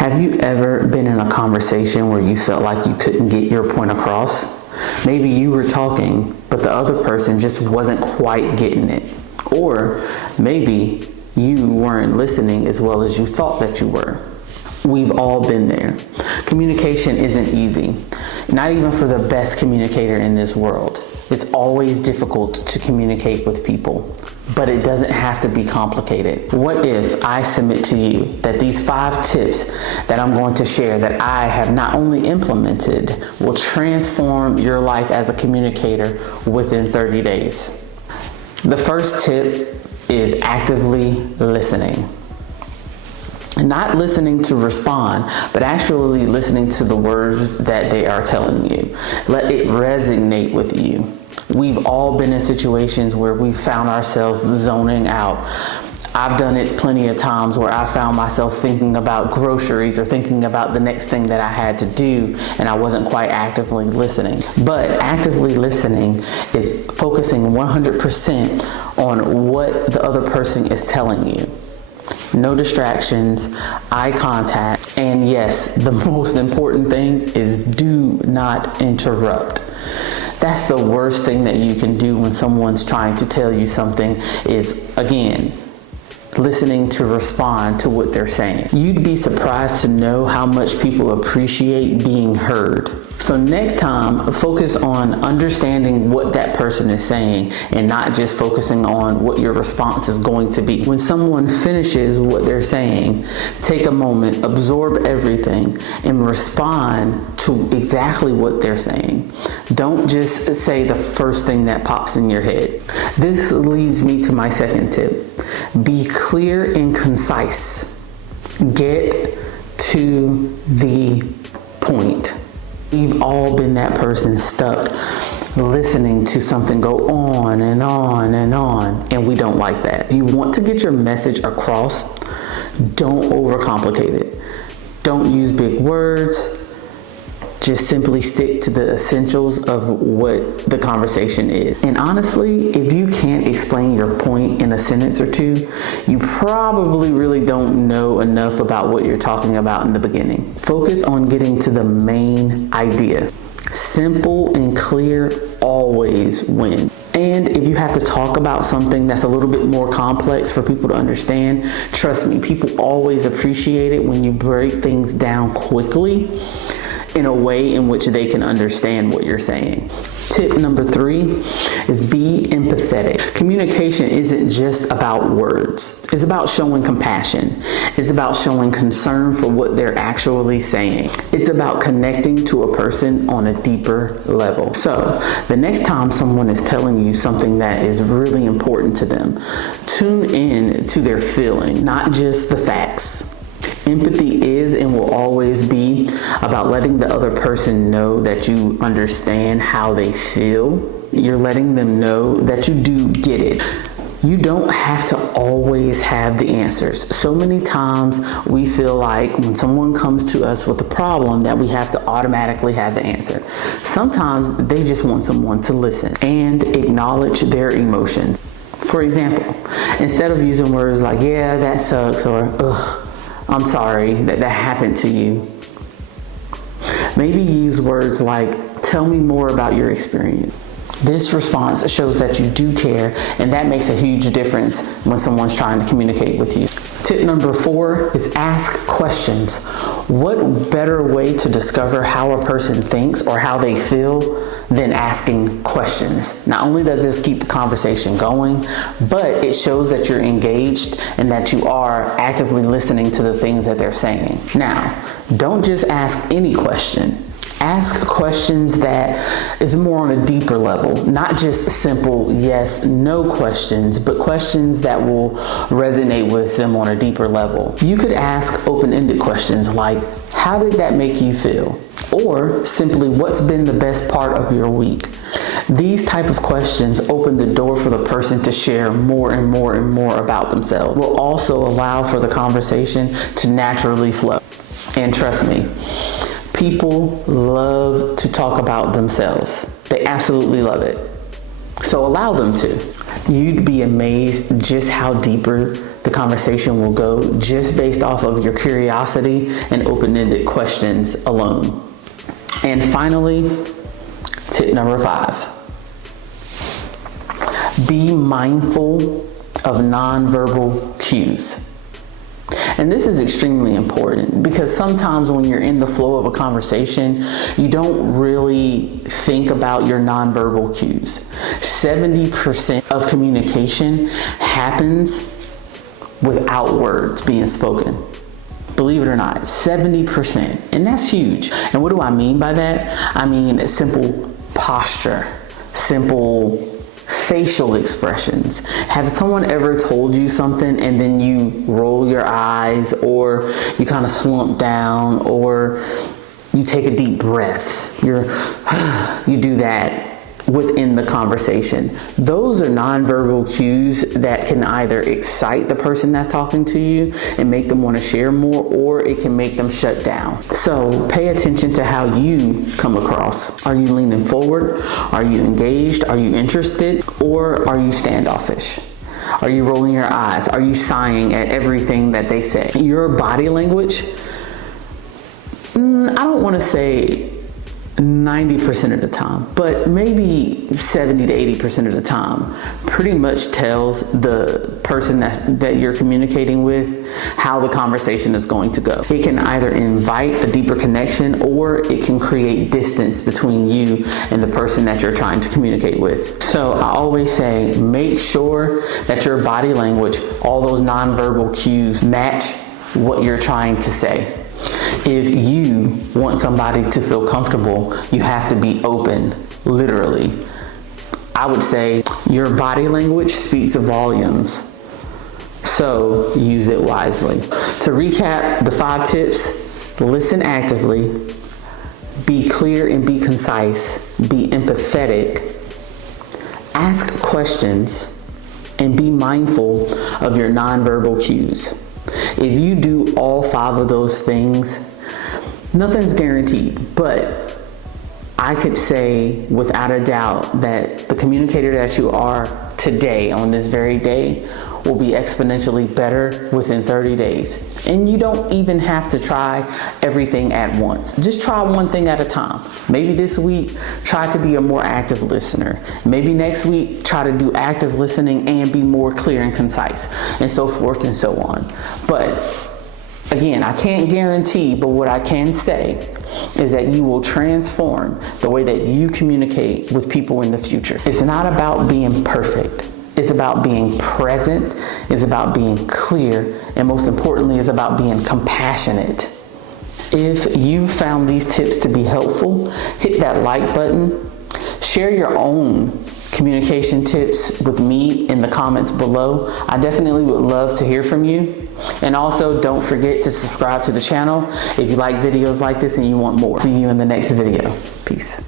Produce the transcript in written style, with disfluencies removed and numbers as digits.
Have you ever been in a conversation where you felt like you couldn't get your point across? Maybe you were talking, but the other person just wasn't quite getting it. Or maybe you weren't listening as well as you thought that you were. We've all been there. Communication isn't easy, not even for the best communicator in this world. It's always difficult to communicate with people, but it doesn't have to be complicated. What if I submit to you that these 5 tips that I'm going to share that I have not only implemented will transform your life as a communicator within 30 days? The first tip is actively listening. Not listening to respond, but actually listening to the words that they are telling you. Let it resonate with you. We've all been in situations where we found ourselves zoning out. I've done it plenty of times where I found myself thinking about groceries or thinking about the next thing that I had to do, and I wasn't quite actively listening. But actively listening is focusing 100% on what the other person is telling you. No distractions, eye contact, and yes, the most important thing is do not interrupt. That's the worst thing that you can do when someone's trying to tell you something is, again, listening to respond to what they're saying. You'd be surprised to know how much people appreciate being heard. So next time, focus on understanding what that person is saying and not just focusing on what your response is going to be. When someone finishes what they're saying, take a moment, absorb everything, and respond to exactly what they're saying. Don't just say the first thing that pops in your head. This leads me to my second tip. Be clear and concise. Get to the point. We've all been that person stuck listening to something go on and on and on, and we don't like that. If you want to get your message across, don't overcomplicate it. Don't use big words. Just simply stick to the essentials of what the conversation is. And honestly, if you can't explain your point in a sentence or two, you probably really don't know enough about what you're talking about in the beginning. Focus on getting to the main idea. Simple and clear always win. And if you have to talk about something that's a little bit more complex for people to understand, trust me, people always appreciate it when you break things down quickly in a way in which they can understand what you're saying. Tip number 3 is be empathetic. Communication isn't just about words. It's about showing compassion. It's about showing concern for what they're actually saying. It's about connecting to a person on a deeper level. So the next time someone is telling you something that is really important to them, tune in to their feeling, not just the facts. Empathy is and will always be about letting the other person know that you understand how they feel. You're letting them know that you do get it. You don't have to always have the answers. So many times we feel like when someone comes to us with a problem that we have to automatically have the answer. Sometimes they just want someone to listen and acknowledge their emotions. For example, instead of using words like, yeah, that sucks, or ugh, I'm sorry that happened to you, maybe use words like, tell me more about your experience. This response shows that you do care, and that makes a huge difference when someone's trying to communicate with you. Tip number 4 is ask questions. What better way to discover how a person thinks or how they feel than asking questions? Not only does this keep the conversation going, but it shows that you're engaged and that you are actively listening to the things that they're saying. Now, don't just ask any question. Ask questions that is more on a deeper level, not just simple yes, no questions, but questions that will resonate with them on a deeper level. You could ask open-ended questions like, how did that make you feel? Or simply, what's been the best part of your week? These type of questions open the door for the person to share more and more and more about themselves. Will also allow for the conversation to naturally flow. And trust me, people love to talk about themselves. They absolutely love it. So allow them to. You'd be amazed just how deeper the conversation will go just based off of your curiosity and open-ended questions alone. And finally, tip number 5. Be mindful of nonverbal cues. And this is extremely important because sometimes when you're in the flow of a conversation, you don't really think about your nonverbal cues. 70% of communication happens without words being spoken. Believe it or not, 70%. And that's huge. And what do I mean by that? I mean simple posture, simple facial expressions. Have someone ever told you something and then you roll your eyes, or you kind of slump down, or you take a deep breath? You do that within the conversation. Those are nonverbal cues that can either excite the person that's talking to you and make them want to share more, or it can make them shut down. So pay attention to how you come across. Are you leaning forward? Are you engaged? Are you interested? Or are you standoffish? Are you rolling your eyes? Are you sighing at everything that they say? Your body language, I don't want to say 90% of the time, but maybe 70 to 80% of the time, pretty much tells the person that you're communicating with how the conversation is going to go. It can either invite a deeper connection, or it can create distance between you and the person that you're trying to communicate with. So I always say, make sure that your body language, all those nonverbal cues, match what you're trying to say. If you want somebody to feel comfortable, you have to be open, literally. I would say your body language speaks volumes, so use it wisely. To recap the 5 tips: listen actively, be clear and be concise, be empathetic, ask questions, and be mindful of your nonverbal cues. If you do all 5 of those things, nothing's guaranteed, but I could say without a doubt that the communicator that you are today, on this very day, will be exponentially better within 30 days. And you don't even have to try everything at once. Just try one thing at a time. Maybe this week, try to be a more active listener. Maybe next week, try to do active listening and be more clear and concise, and so forth and so on. But again, I can't guarantee, but what I can say is that you will transform the way that you communicate with people in the future. It's not about being perfect. It's about being present. It's about being clear. And most importantly, it's about being compassionate. If you found these tips to be helpful, hit that like button. Share your own communication tips with me in the comments below. I definitely would love to hear from you. And also, don't forget to subscribe to the channel if you like videos like this and you want more. See you in the next video. Peace.